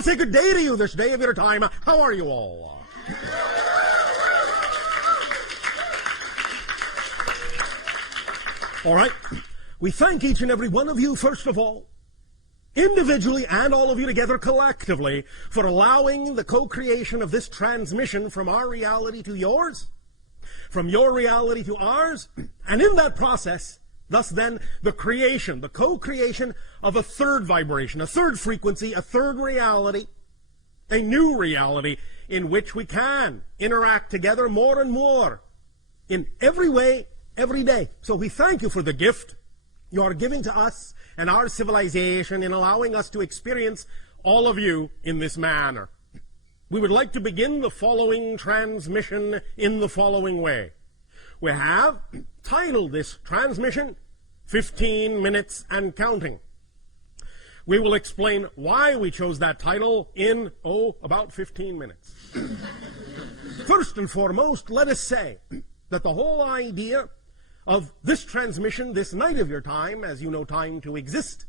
will say good day to you this day of your time. How are you all? All right. We thank each and every one of you, first of all, individually and all of you together collectively, for allowing the co-creation of this transmission from our reality to yours, from your reality to ours, and in that process, thus then, the creation, the co-creation of a third vibration, a third frequency, a third reality, a new reality in which we can interact together more and more in every way, every day. So we thank you for the gift you are giving to us and our civilization in allowing us to experience all of you in this manner. We would like to begin the following transmission in the following way. We have titled this transmission 15 Minutes and Counting. We will explain why we chose that title in, about 15 minutes. First and foremost, let us say that the whole idea of this transmission, this night of your time, as you know time to exist,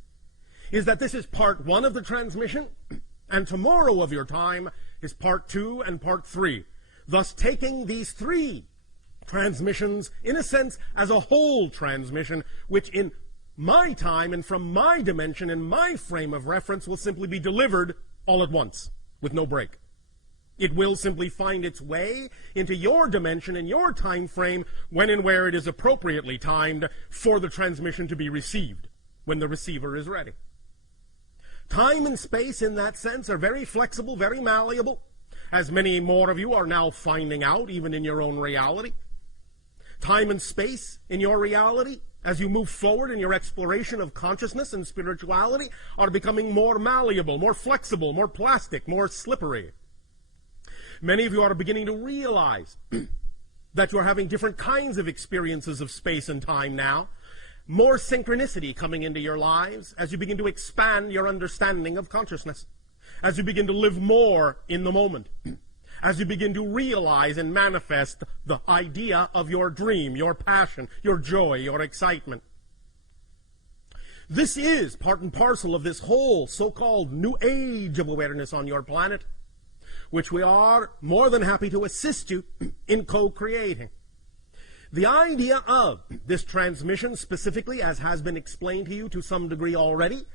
is that this is part 1 of the transmission, and tomorrow of your time is part 2 and part 3. Thus taking these 3 transmissions, in a sense, as a whole transmission, which in my time and from my dimension and my frame of reference will simply be delivered all at once, with no break. It will simply find its way into your dimension and your time frame when and where it is appropriately timed for the transmission to be received, when the receiver is ready. Time and space in that sense are very flexible, very malleable, as many more of you are now finding out, even in your own reality. Time and space in your reality, as you move forward in your exploration of consciousness and spirituality, are becoming more malleable, more flexible, more plastic, more slippery. Many of you are beginning to realize that you're having different kinds of experiences of space and time now, more synchronicity coming into your lives as you begin to expand your understanding of consciousness, as you begin to live more in the moment, as you begin to realize and manifest the idea of your dream, your passion, your joy, your excitement. This is part and parcel of this whole so-called new age of awareness on your planet, which we are more than happy to assist you in co-creating. The idea of this transmission, specifically, as has been explained to you to some degree already,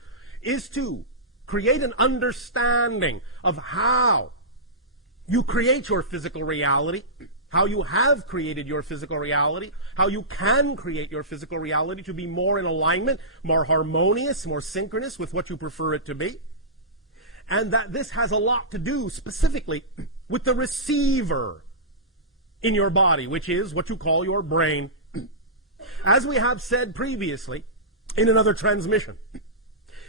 is to create an understanding of how you create your physical reality, how you have created your physical reality, how you can create your physical reality to be more in alignment, more harmonious, more synchronous with what you prefer it to be. And that this has a lot to do specifically with the receiver in your body, which is what you call your brain. As we have said previously in another transmission,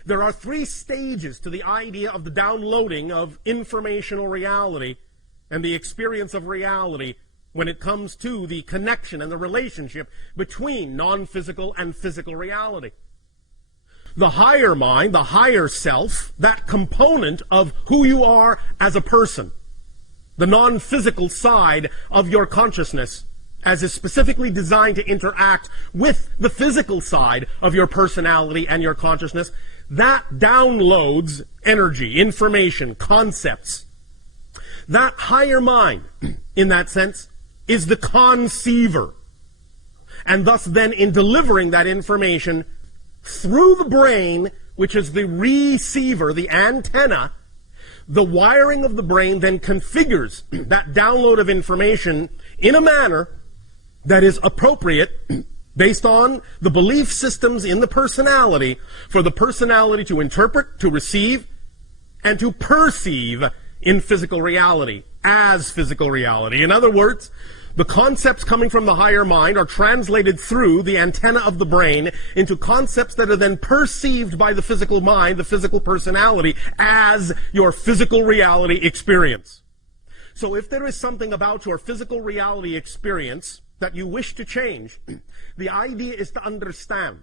there are 3 stages to the idea of the downloading of informational reality and the experience of reality when it comes to the connection and the relationship between non-physical and physical reality. The higher mind, the higher self, that component of who you are as a person, the non-physical side of your consciousness, as is specifically designed to interact with the physical side of your personality and your consciousness, that downloads energy, information, concepts. That higher mind, in that sense, is the conceiver. And thus then, in delivering that information through the brain, which is the receiver, the antenna, the wiring of the brain then configures that download of information in a manner that is appropriate based on the belief systems in the personality, for the personality to interpret, to receive, and to perceive in physical reality, as physical reality. In other words, the concepts coming from the higher mind are translated through the antenna of the brain into concepts that are then perceived by the physical mind, the physical personality, as your physical reality experience. So if there is something about your physical reality experience that you wish to change, the idea is to understand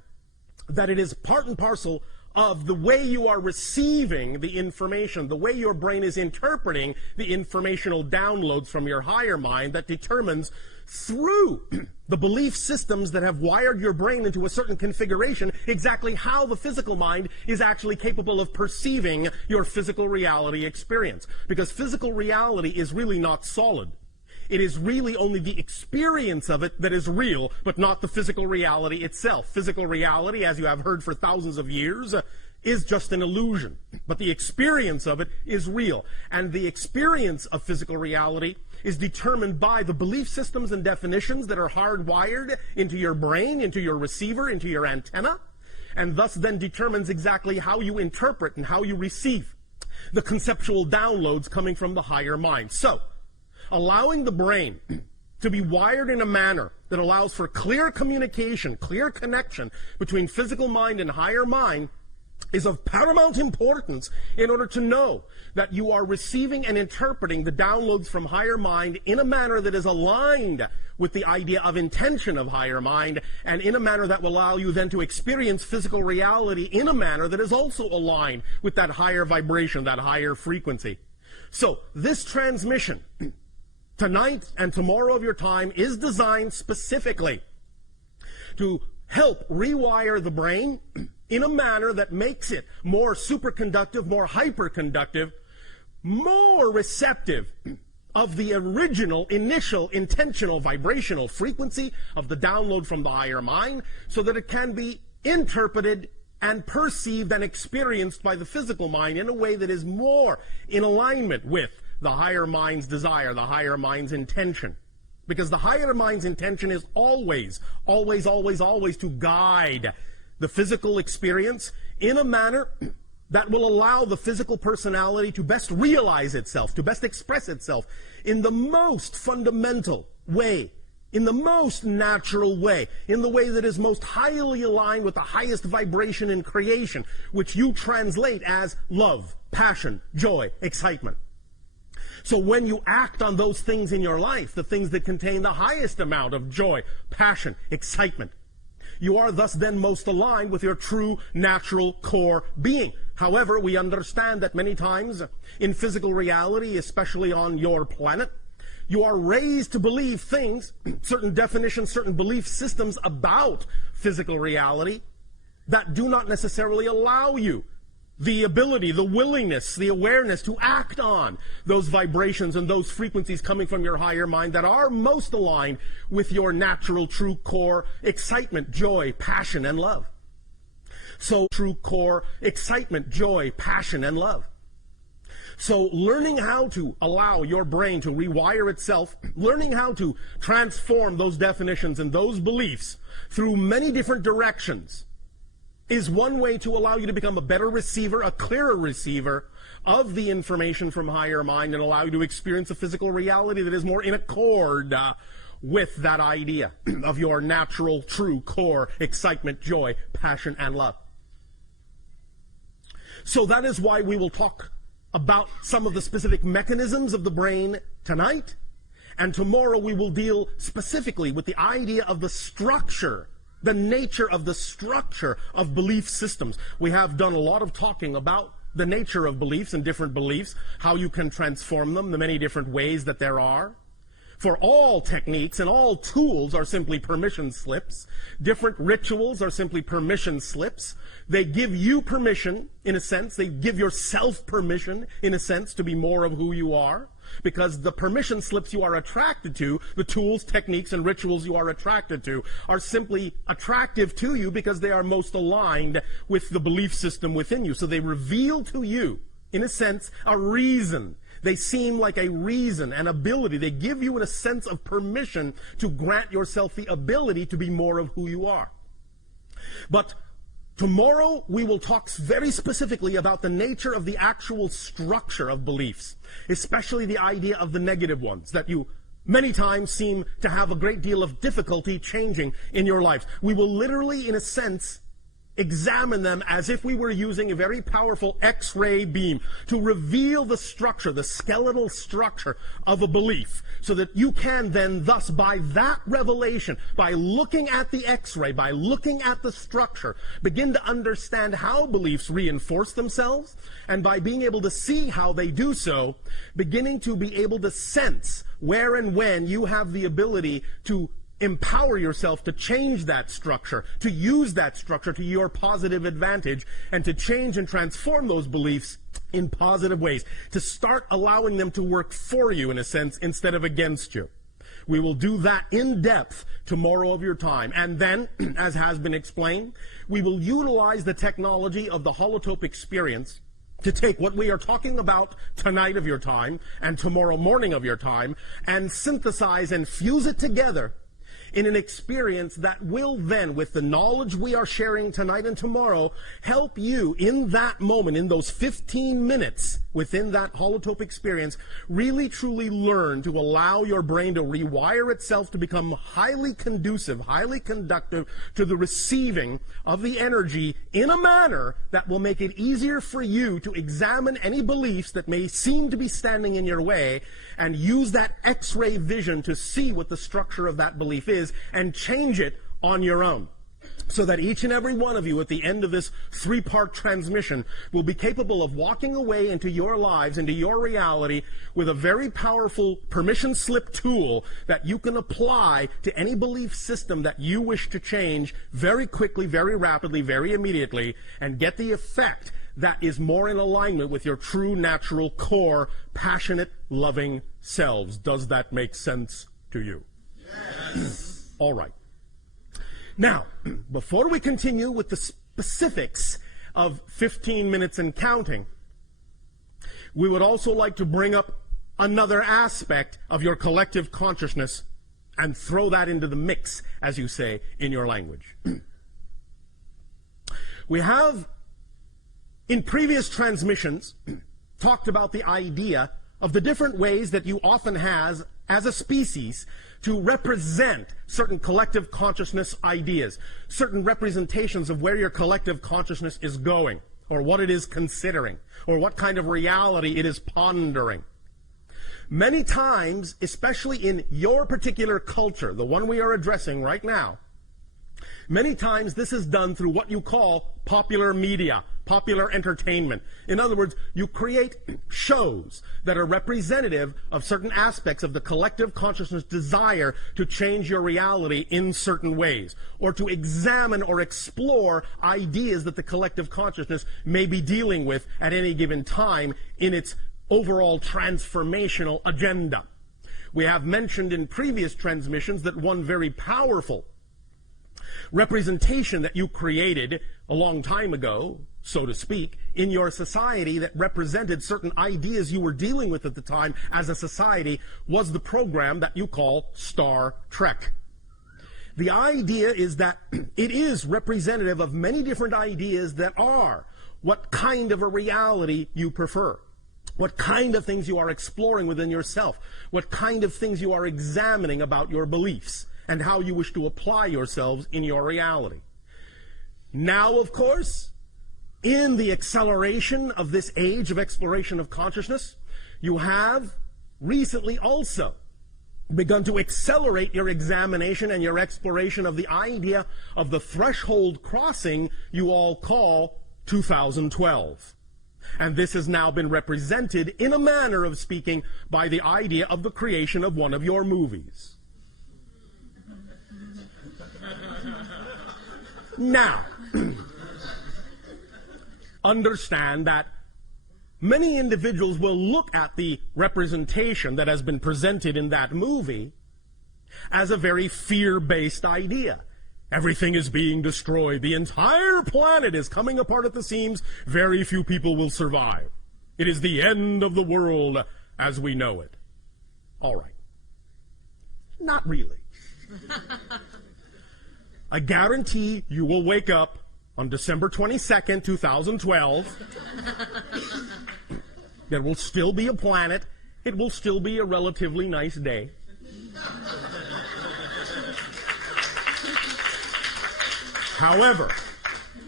that it is part and parcel of the way you are receiving the information, the way your brain is interpreting the informational downloads from your higher mind that determines through the belief systems that have wired your brain into a certain configuration exactly how the physical mind is actually capable of perceiving your physical reality experience. Because physical reality is really not solid. It is really only the experience of it that is real, but not the physical reality itself. Physical reality, as you have heard for thousands of years, is just an illusion. But the experience of it is real. And the experience of physical reality is determined by the belief systems and definitions that are hardwired into your brain, into your receiver, into your antenna, and thus then determines exactly how you interpret and how you receive the conceptual downloads coming from the higher mind. So, allowing the brain to be wired in a manner that allows for clear communication, clear connection between physical mind and higher mind is of paramount importance in order to know that you are receiving and interpreting the downloads from higher mind in a manner that is aligned with the idea of intention of higher mind, and in a manner that will allow you then to experience physical reality in a manner that is also aligned with that higher vibration, that higher frequency. So this transmission tonight and tomorrow of your time is designed specifically to help rewire the brain in a manner that makes it more superconductive, more hyperconductive, more receptive of the original, initial, intentional, vibrational frequency of the download from the higher mind, so that it can be interpreted and perceived and experienced by the physical mind in a way that is more in alignment with the higher mind's desire, the higher mind's intention. Because the higher mind's intention is always, always, always, always to guide the physical experience in a manner that will allow the physical personality to best realize itself, to best express itself in the most fundamental way, in the most natural way, in the way that is most highly aligned with the highest vibration in creation, which you translate as love, passion, joy, excitement. So when you act on those things in your life, the things that contain the highest amount of joy, passion, excitement, you are thus then most aligned with your true natural core being. However, we understand that many times in physical reality, especially on your planet, you are raised to believe things, certain definitions, certain belief systems about physical reality that do not necessarily allow you the ability, the willingness, the awareness to act on those vibrations and those frequencies coming from your higher mind that are most aligned with your natural true core excitement, joy, passion, and love. So true core excitement, joy, passion, and love. So learning how to allow your brain to rewire itself, learning how to transform those definitions and those beliefs through many different directions is one way to allow you to become a better receiver, a clearer receiver of the information from higher mind, and allow you to experience a physical reality that is more in accord with that idea of your natural, true core excitement, joy, passion, and love. So that is why we will talk about some of the specific mechanisms of the brain tonight, and tomorrow we will deal specifically with the idea of the structure, the nature of the structure of belief systems. We have done a lot of talking about the nature of beliefs and different beliefs, how you can transform them, the many different ways that there are. For all techniques and all tools are simply permission slips. Different rituals are simply permission slips. They give you permission, in a sense. They give yourself permission, in a sense, to be more of who you are. Because the permission slips you are attracted to, the tools, techniques, and rituals you are attracted to, are simply attractive to you because they are most aligned with the belief system within you. So they reveal to you, in a sense, a reason. They seem like a reason, an ability. They give you a sense of permission to grant yourself the ability to be more of who you are. But tomorrow, we will talk very specifically about the nature of the actual structure of beliefs, especially the idea of the negative ones that you many times seem to have a great deal of difficulty changing in your lives. We will literally, in a sense, examine them as if we were using a very powerful X-ray beam to reveal the structure, the skeletal structure of a belief, so that you can then thus, by that revelation, by looking at the X-ray, by looking at the structure, begin to understand how beliefs reinforce themselves, and by being able to see how they do so, beginning to be able to sense where and when you have the ability to empower yourself to change that structure, to use that structure to your positive advantage, and to change and transform those beliefs in positive ways, to start allowing them to work for you, in a sense, instead of against you. We will do that in depth tomorrow of your time. And then, as has been explained, we will utilize the technology of the holotope experience to take what we are talking about tonight of your time and tomorrow morning of your time and synthesize and fuse it together in an experience that will then, with the knowledge we are sharing tonight and tomorrow, help you in that moment, in those 15 minutes within that holotope experience, really truly learn to allow your brain to rewire itself to become highly conducive, highly conductive to the receiving of the energy in a manner that will make it easier for you to examine any beliefs that may seem to be standing in your way and use that X-ray vision to see what the structure of that belief is and change it on your own, so that each and every one of you at the end of this three-part transmission will be capable of walking away into your lives, into your reality, with a very powerful permission slip tool that you can apply to any belief system that you wish to change very quickly, very rapidly, very immediately, and get the effect that is more in alignment with your true, natural, core, passionate, loving selves. Does that make sense to you? Yes. All right. Now, before we continue with the specifics of 15 minutes and counting, we would also like to bring up another aspect of your collective consciousness and throw that into the mix, as you say, in your language. We have, in previous transmissions, talked about the idea of the different ways that you often have, as a species, to represent certain collective consciousness ideas, certain representations of where your collective consciousness is going, or what it is considering, or what kind of reality it is pondering. Many times, especially in your particular culture, the one we are addressing right now, many times this is done through what you call popular media, popular entertainment. In other words, you create shows that are representative of certain aspects of the collective consciousness desire to change your reality in certain ways, or to examine or explore ideas that the collective consciousness may be dealing with at any given time in its overall transformational agenda. We have mentioned in previous transmissions that one very powerful representation that you created a long time ago, so to speak, in your society that represented certain ideas you were dealing with at the time as a society was the program that you call Star Trek. The idea is that it is representative of many different ideas that are what kind of a reality you prefer, what kind of things you are exploring within yourself, what kind of things you are examining about your beliefs, and how you wish to apply yourselves in your reality. Now, of course, in the acceleration of this age of exploration of consciousness, you have recently also begun to accelerate your examination and your exploration of the idea of the threshold crossing you all call 2012. And this has now been represented, in a manner of speaking, by the idea of the creation of one of your movies. Now, understand that many individuals will look at the representation that has been presented in that movie as a very fear-based idea. Everything is being destroyed. The entire planet is coming apart at the seams. Very few people will survive. It is the end of the world as we know it. All right. Not really. I guarantee you will wake up on December 22nd, 2012. There will still be a planet. It will still be a relatively nice day. However,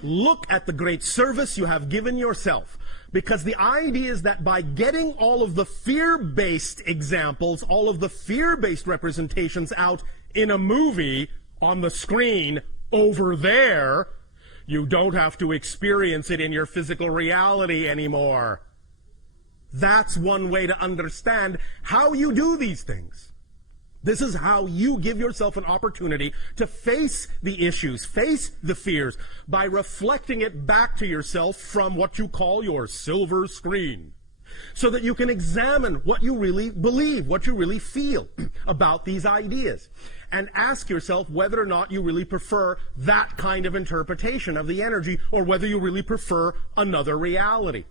Look at the great service you have given yourself. Because the idea is that by getting all of the fear-based examples, all of the fear-based representations out in a movie on the screen over there, you don't have to experience it in your physical reality anymore. That's one way to understand how you do these things. This is how you give yourself an opportunity to face the issues, face the fears, by reflecting it back to yourself from what you call your silver screen, so that you can examine what you really believe, what you really feel about these ideas, and ask yourself whether or not you really prefer that kind of interpretation of the energy, or whether you really prefer another reality.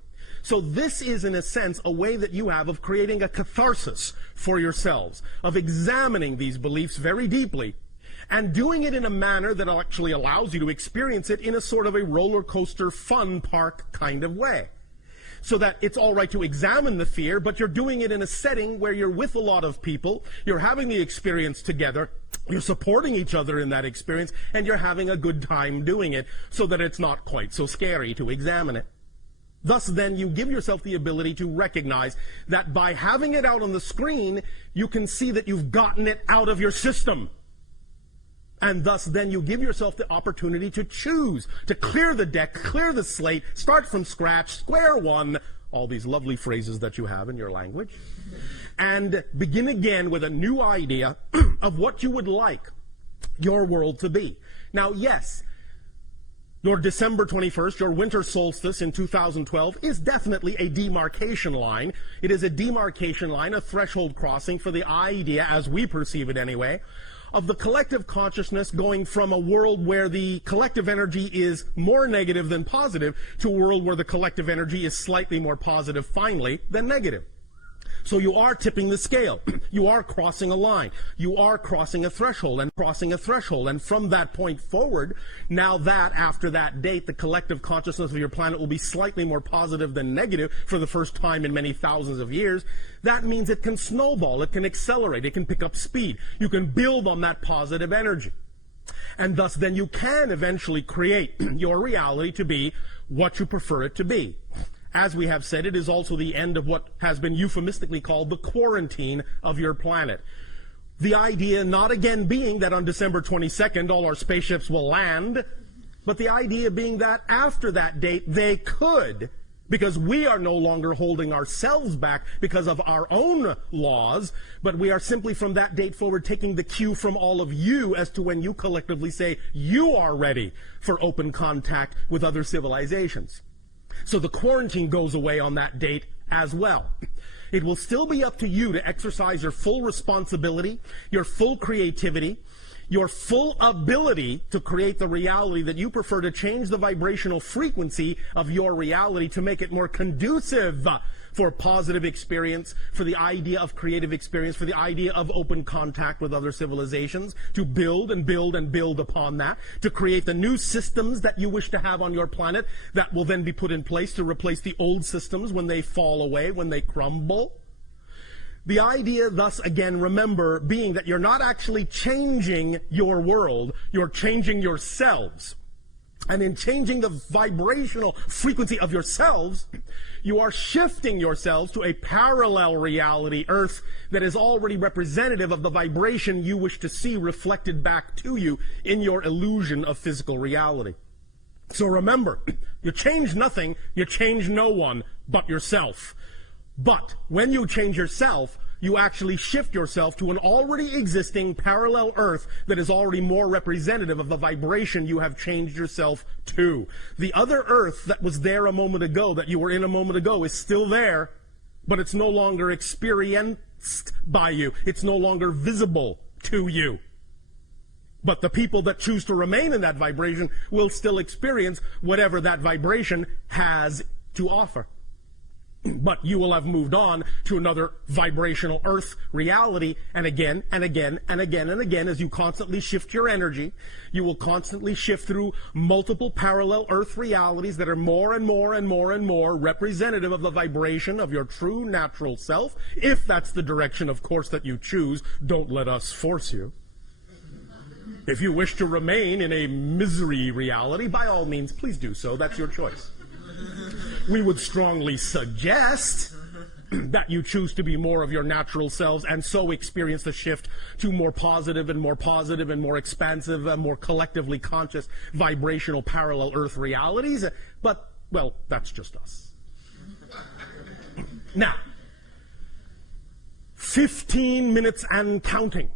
So this is, in a sense, a way that you have of creating a catharsis for yourselves, of examining these beliefs very deeply, and doing it in a manner that actually allows you to experience it in a sort of a roller coaster fun park kind of way. So that it's all right to examine the fear, but you're doing it in a setting where you're with a lot of people, you're having the experience together, you're supporting each other in that experience, and you're having a good time doing it, so that it's not quite so scary to examine it. Thus, then, you give yourself the ability to recognize that by having it out on the screen, you can see that you've gotten it out of your system. And thus, then, you give yourself the opportunity to choose, to clear the deck, clear the slate, start from scratch, square one, all these lovely phrases that you have in your language, and begin again with a new idea of what you would like your world to be. Now, yes, your December 21st, your winter solstice in 2012, is definitely a demarcation line. It is a demarcation line, a threshold crossing for the idea, as we perceive it anyway, of the collective consciousness going from a world where the collective energy is more negative than positive to a world where the collective energy is slightly more positive, finally, than negative. So you are tipping the scale. You are crossing a line. You are crossing a threshold and crossing a threshold. And from that point forward, now that after that date, the collective consciousness of your planet will be slightly more positive than negative for the first time in many thousands of years, that means it can snowball, it can accelerate, it can pick up speed. You can build on that positive energy. And thus then you can eventually create your reality to be what you prefer it to be. As we have said, it is also the end of what has been euphemistically called the quarantine of your planet. The idea not again being that on December 22nd all our spaceships will land, but the idea being that after that date they could, because we are no longer holding ourselves back because of our own laws, but we are simply from that date forward taking the cue from all of you as to when you collectively say you are ready for open contact with other civilizations. So the quarantine goes away on that date as well. It will still be up to you to exercise your full responsibility, your full creativity, your full ability to create the reality that you prefer, to change the vibrational frequency of your reality to make it more conducive for positive experience, for the idea of creative experience, for the idea of open contact with other civilizations, to build and build and build upon that, to create the new systems that you wish to have on your planet that will then be put in place to replace the old systems when they fall away, when they crumble. The idea, thus, again, remember, being that you're not actually changing your world, you're changing yourselves. And in changing the vibrational frequency of yourselves, you are shifting yourselves to a parallel reality, Earth, that is already representative of the vibration you wish to see reflected back to you in your illusion of physical reality. So remember, you change nothing, you change no one but yourself. But when you change yourself, you actually shift yourself to an already existing parallel Earth that is already more representative of the vibration you have changed yourself to. The other Earth that was there a moment ago, that you were in a moment ago, is still there, but it's no longer experienced by you. It's no longer visible to you. But the people that choose to remain in that vibration will still experience whatever that vibration has to offer. But you will have moved on to another vibrational Earth reality, and again, and again, and again, and again, as you constantly shift your energy, you will constantly shift through multiple parallel Earth realities that are more and more and more and more representative of the vibration of your true natural self, if that's the direction, of course, that you choose. Don't let us force you. If you wish to remain in a misery reality, by all means, please do so. That's your choice. We would strongly suggest that you choose to be more of your natural selves and so experience the shift to more positive and more positive and more expansive and more collectively conscious vibrational parallel Earth realities. But, well, that's just us. Now, 15 minutes and counting.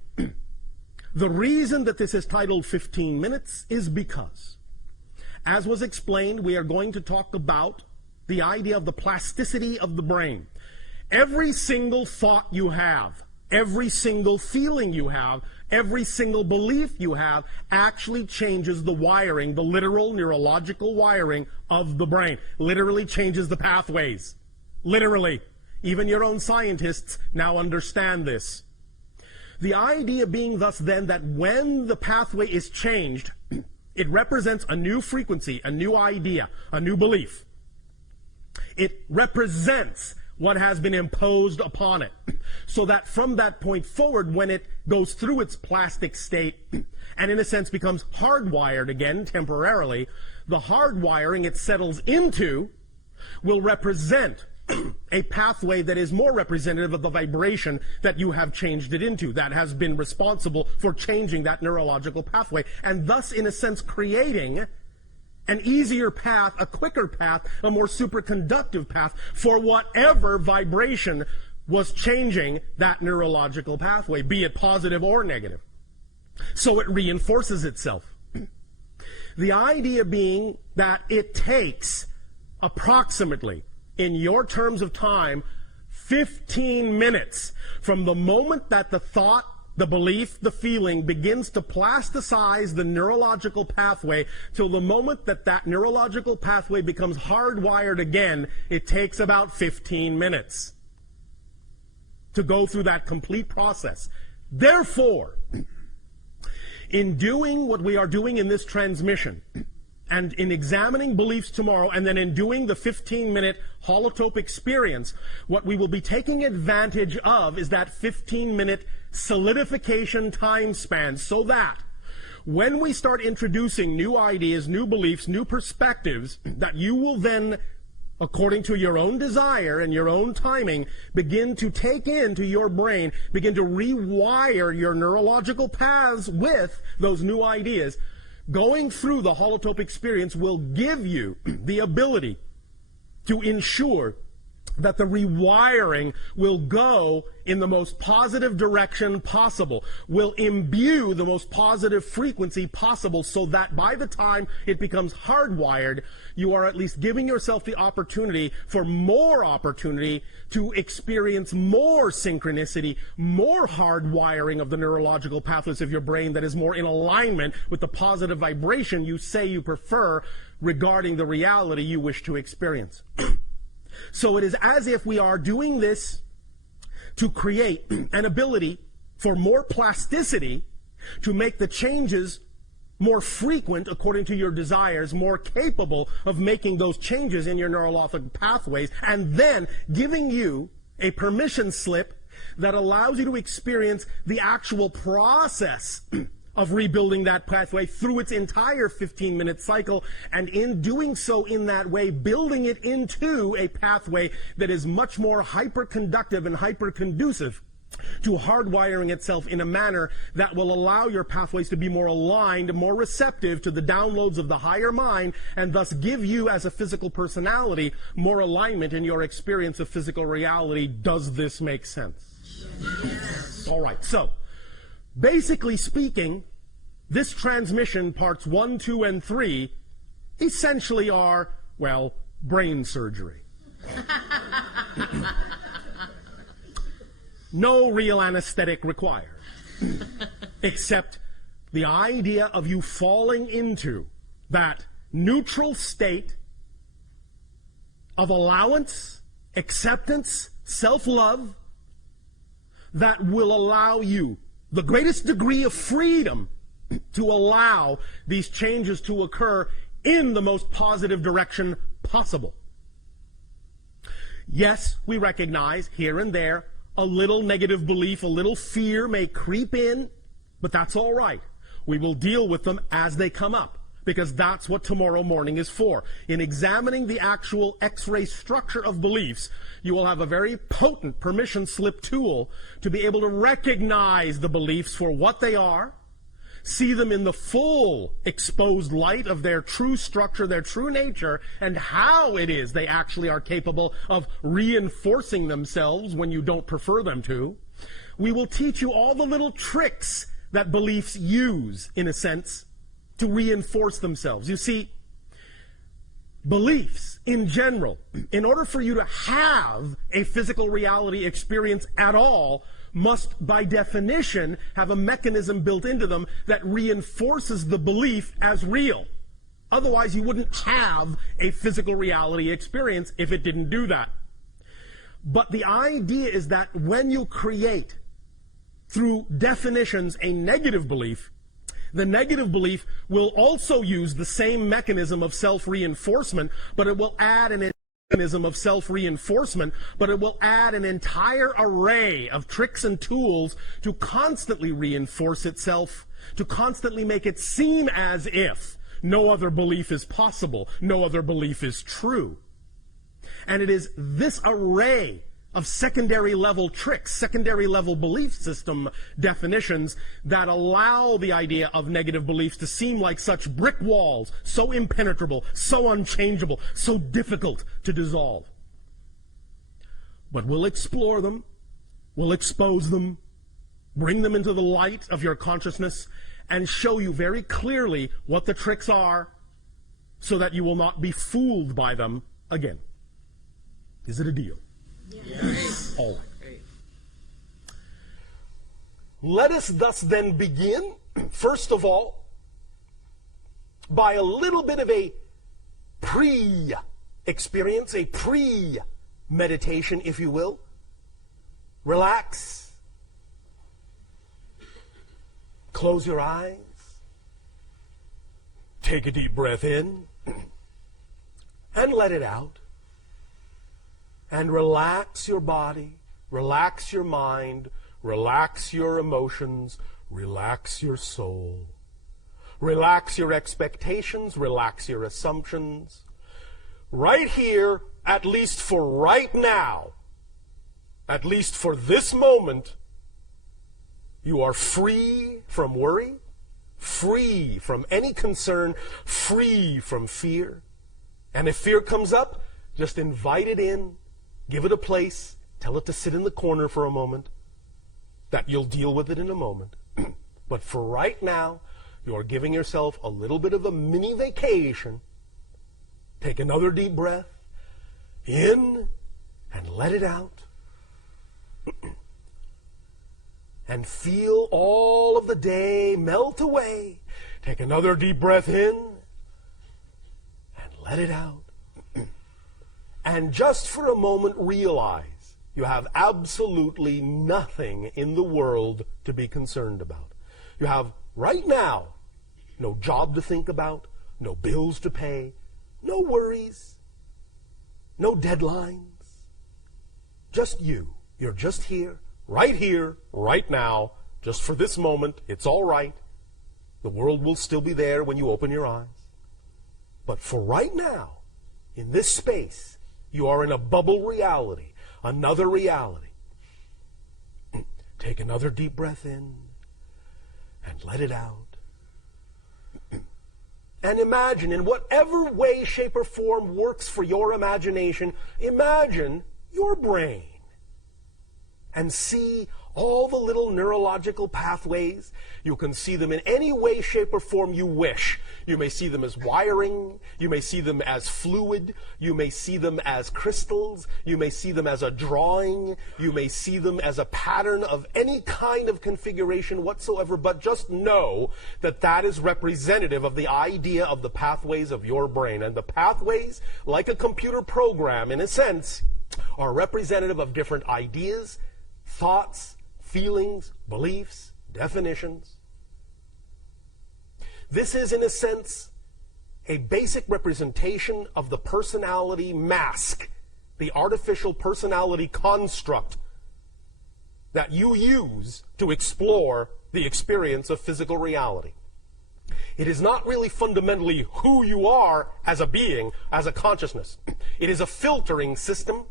The reason that this is titled 15 minutes is because, as was explained, we are going to talk about the idea of the plasticity of the brain. Every single thought you have, every single feeling you have, every single belief you have actually changes the wiring, the literal neurological wiring of the brain. Literally changes the pathways. Literally. Even your own scientists now understand this. The idea being thus then that when the pathway is changed, it represents a new frequency, a new idea, a new belief. It represents what has been imposed upon it. So that from that point forward, when it goes through its plastic state and in a sense becomes hardwired again temporarily, the hardwiring it settles into will represent a pathway that is more representative of the vibration that you have changed it into, that has been responsible for changing that neurological pathway, and thus in a sense creating an easier path, a quicker path, a more superconductive path for whatever vibration was changing that neurological pathway, be it positive or negative. So it reinforces itself. The idea being that it takes approximately, in your terms of time, 15 minutes from the moment that the thought, the belief, the feeling begins to plasticize the neurological pathway till the moment that that neurological pathway becomes hardwired again. It takes about 15 minutes to go through that complete process. Therefore, in doing what we are doing in this transmission, and in examining beliefs tomorrow, and then in doing the 15-minute holotope experience, what we will be taking advantage of is that 15-minute solidification time span, so that when we start introducing new ideas, new beliefs, new perspectives, that you will then, according to your own desire and your own timing, begin to take into your brain, begin to rewire your neurological paths with those new ideas. Going through the holotope experience will give you the ability to ensure that the rewiring will go in the most positive direction possible, will imbue the most positive frequency possible, so that by the time it becomes hardwired, you are at least giving yourself the opportunity for more opportunity to experience more synchronicity, more hardwiring of the neurological pathways of your brain that is more in alignment with the positive vibration you say you prefer regarding the reality you wish to experience. So it is as if we are doing this to create an ability for more plasticity, to make the changes more frequent according to your desires, more capable of making those changes in your neurological pathways, and then giving you a permission slip that allows you to experience the actual process of rebuilding that pathway through its entire 15-minute cycle, and in doing so in that way, building it into a pathway that is much more hyper-conductive and hyper-conducive to hardwiring itself in a manner that will allow your pathways to be more aligned, more receptive to the downloads of the higher mind, and thus give you as a physical personality more alignment in your experience of physical reality. Does this make sense? Yes. All right, so basically speaking, this transmission, parts 1, 2, and 3, essentially are, well, brain surgery. No real anesthetic required, except the idea of you falling into that neutral state of allowance, acceptance, self-love that will allow you the greatest degree of freedom to allow these changes to occur in the most positive direction possible. Yes, we recognize here and there a little negative belief, a little fear may creep in, but that's all right. We will deal with them as they come up, because that's what tomorrow morning is for. In examining the actual X-ray structure of beliefs, you will have a very potent permission slip tool to be able to recognize the beliefs for what they are, see them in the full exposed light of their true structure, their true nature, and how it is they actually are capable of reinforcing themselves when you don't prefer them to. We will teach you all the little tricks that beliefs use, in a sense, to reinforce themselves. You see, beliefs in general, in order for you to have a physical reality experience at all, must by definition have a mechanism built into them that reinforces the belief as real. Otherwise, you wouldn't have a physical reality experience if it didn't do that. But the idea is that when you create, through definitions, a negative belief, the negative belief will also use the same mechanism of self-reinforcement, but it will add an mechanism of self-reinforcement, but it will add an entire array of tricks and tools to constantly reinforce itself, to constantly make it seem as if no other belief is possible, no other belief is true. And it is this array of secondary level tricks, secondary level belief system definitions that allow the idea of negative beliefs to seem like such brick walls, so impenetrable, so unchangeable, so difficult to dissolve. But we'll explore them, we'll expose them, bring them into the light of your consciousness, and show you very clearly what the tricks are so that you will not be fooled by them again. Is it a deal? Yes. All right. Let us thus then begin, first of all, by a little bit of a pre-experience, a pre-meditation, if you will. Relax. Close your eyes. Take a deep breath in and let it out. And relax your body, relax your mind, relax your emotions, relax your soul. Relax your expectations, relax your assumptions. Right here, at least for right now, at least for this moment, you are free from worry, free from any concern, free from fear. And if fear comes up, just invite it in. Give it a place. Tell it to sit in the corner for a moment. That you'll deal with it in a moment. But for right now, you're giving yourself a little bit of a mini vacation. Take another deep breath. In and let it out. And feel all of the day melt away. Take another deep breath in and let it out. And just for a moment realize you have absolutely nothing in the world to be concerned about. You have, right now, no job to think about, no bills to pay, no worries, no deadlines. Just you. You're just here, right now, just for this moment. It's all right. The world will still be there when you open your eyes. But for right now, in this space, you are in a bubble reality, another reality. Take another deep breath in and let it out. And imagine, in whatever way, shape, or form works for your imagination, imagine your brain and see all the little neurological pathways. You can see them in any way, shape, or form you wish. You may see them as wiring. You may see them as fluid. You may see them as crystals. You may see them as a drawing. You may see them as a pattern of any kind of configuration whatsoever, but just know that that is representative of the idea of the pathways of your brain. And the pathways, like a computer program, in a sense, are representative of different ideas, thoughts, feelings, beliefs, definitions. This is, in a sense, a basic representation of the personality mask, the artificial personality construct that you use to explore the experience of physical reality. It is not really fundamentally who you are as a being, as a consciousness. It is a filtering system.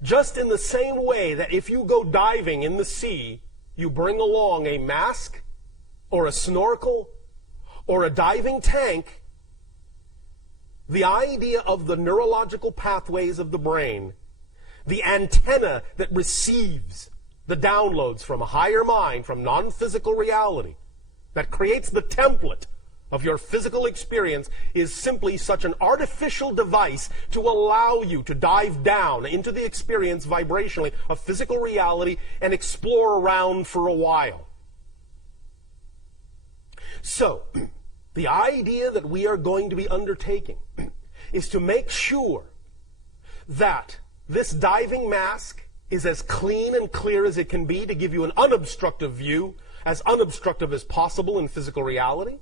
Just in the same way that if you go diving in the sea, you bring along a mask or a snorkel or a diving tank, the idea of the neurological pathways of the brain, the antenna that receives the downloads from a higher mind, from non-physical reality, that creates the template of your physical experience, is simply such an artificial device to allow you to dive down into the experience vibrationally of physical reality and explore around for a while. So, the idea that we are going to be undertaking is to make sure that this diving mask is as clean and clear as it can be, to give you an unobstructive view, as unobstructive as possible in physical reality.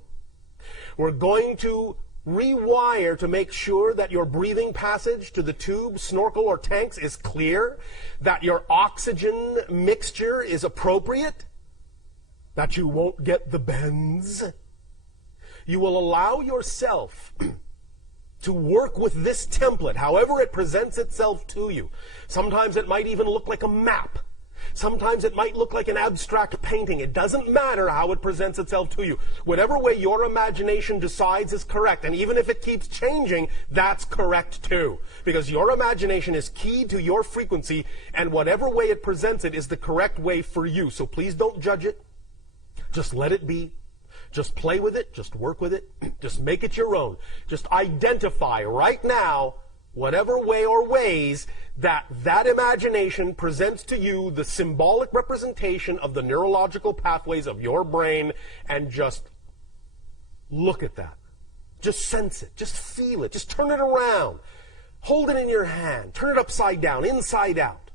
We're going to rewire to make sure that your breathing passage to the tube, snorkel, or tanks is clear, that your oxygen mixture is appropriate, that you won't get the bends. You will allow yourself to work with this template, however it presents itself to you. Sometimes it might even look like a map. Sometimes it might look like an abstract painting. It doesn't matter how it presents itself to you. Whatever way your imagination decides is correct, and even if it keeps changing, that's correct too. Because your imagination is keyed to your frequency, and whatever way it presents it is the correct way for you. So please don't judge it. Just let it be. Just play with it, just work with it, just make it your own. Just identify right now whatever way or ways that imagination presents to you the symbolic representation of the neurological pathways of your brain, and just look at that. Just sense it, just feel it, just turn it around. Hold it in your hand, turn it upside down, inside out.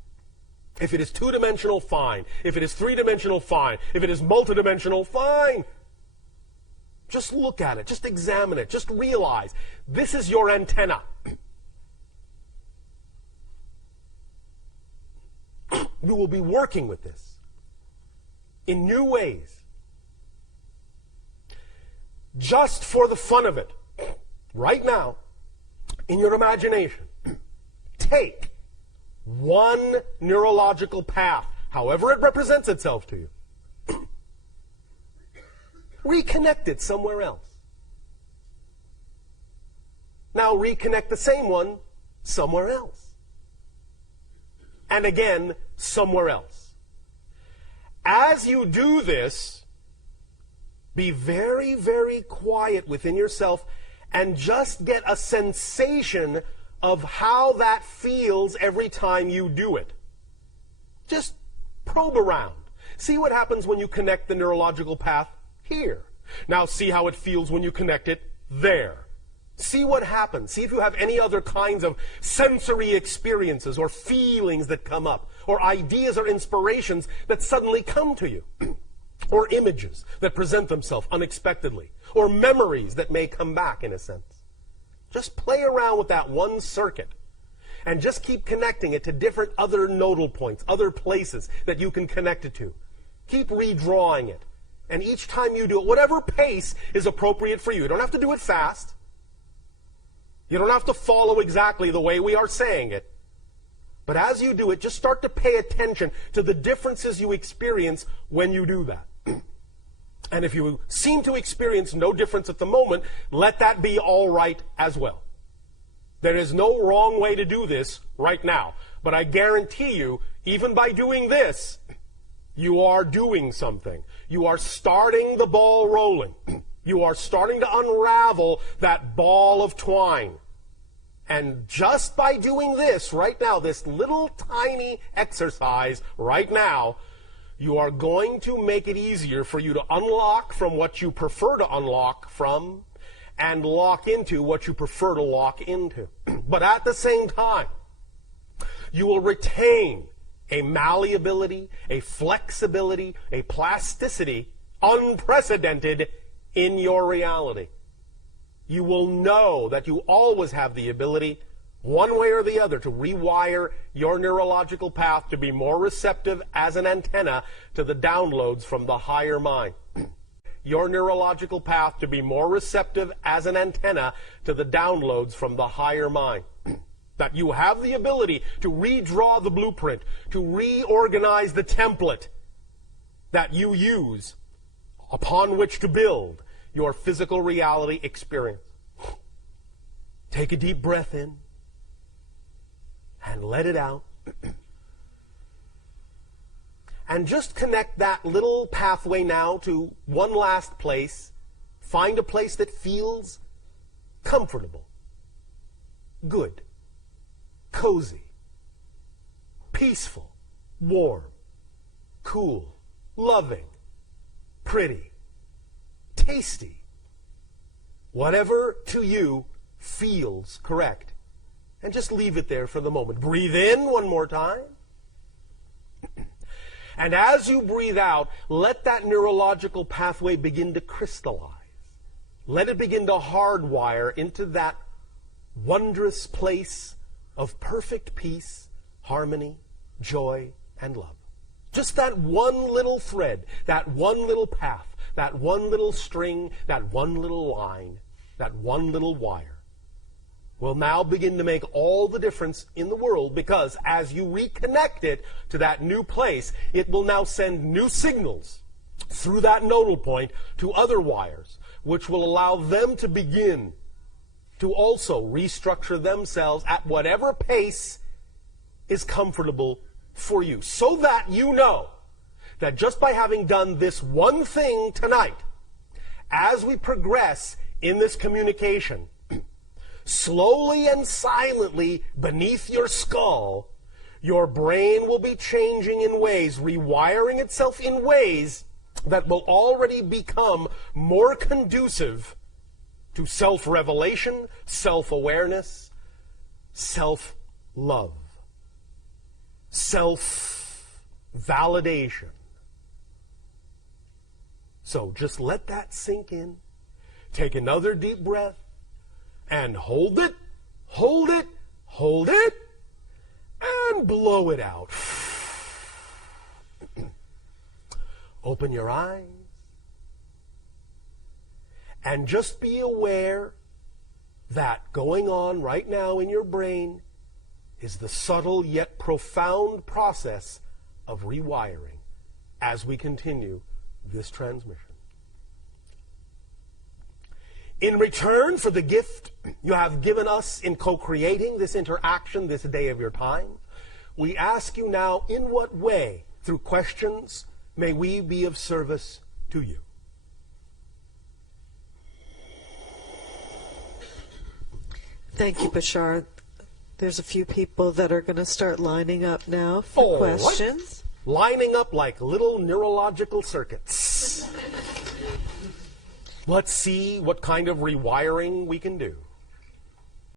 If it is two-dimensional, fine. If it is three-dimensional, fine. If it is multidimensional, fine. Just look at it. Just examine it. Just realize this is your antenna. You will be working with this in new ways. Just for the fun of it, right now, in your imagination, take one neurological path, however it represents itself to you. Reconnect it somewhere else. Now reconnect the same one somewhere else. And again, somewhere else. As you do this, be very, very quiet within yourself and just get a sensation of how that feels every time you do it. Just probe around. See what happens when you connect the neurological path here. Now see how it feels when you connect it there. See what happens. See if you have any other kinds of sensory experiences or feelings that come up, or ideas or inspirations that suddenly come to you, or images that present themselves unexpectedly, or memories that may come back in a sense. Just play around with that one circuit and just keep connecting it to different other nodal points, other places that you can connect it to. Keep redrawing it. And each time you do it, whatever pace is appropriate for you. You don't have to do it fast. You don't have to follow exactly the way we are saying it. But as you do it, just start to pay attention to the differences you experience when you do that. And if you seem to experience no difference at the moment, let that be all right as well. There is no wrong way to do this right now. But I guarantee you, even by doing this, you are doing something. You are starting the ball rolling. You are starting to unravel that ball of twine. And just by doing this right now, this little tiny exercise right now, you are going to make it easier for you to unlock from what you prefer to unlock from, and lock into what you prefer to lock into. But at the same time, you will retain a malleability, a flexibility, a plasticity unprecedented in your reality. You will know that you always have the ability, one way or the other, to rewire your neurological path to be more receptive as an antenna to the downloads from the higher mind. your neurological path to be more receptive as an antenna to the downloads from the higher mind. That you have the ability to redraw the blueprint, to reorganize the template that you use upon which to build your physical reality experience. Take a deep breath in and let it out. And just connect that little pathway now to one last place. Find a place that feels comfortable, good, cozy, peaceful, warm, cool, loving, pretty, tasty. Whatever to you feels correct. And just leave it there for the moment. Breathe in one more time. And as you breathe out, let that neurological pathway begin to crystallize. Let it begin to hardwire into that wondrous place of perfect peace, harmony, joy, and love. Just that one little thread, that one little path, that one little string, that one little line, that one little wire will now begin to make all the difference in the world, because as you reconnect it to that new place, it will now send new signals through that nodal point to other wires, which will allow them to begin to also restructure themselves at whatever pace is comfortable for you, so that you know that just by having done this one thing tonight, as we progress in this communication, slowly and silently beneath your skull, your brain will be changing in ways, rewiring itself in ways that will already become more conducive to self-revelation, self-awareness, self-love, self-validation. So just let that sink in. Take another deep breath. And hold it, hold it, hold it, and blow it out. Open your eyes. And just be aware that going on right now in your brain is the subtle yet profound process of rewiring as we continue this transmission. In return for the gift you have given us in co-creating this interaction this day of your time, we ask you now, in what way, through questions, may we be of service to you? Thank you, Bashar. There's a few people that are going to start lining up now for questions. What? Lining up like little neurological circuits. Let's see what kind of rewiring we can do.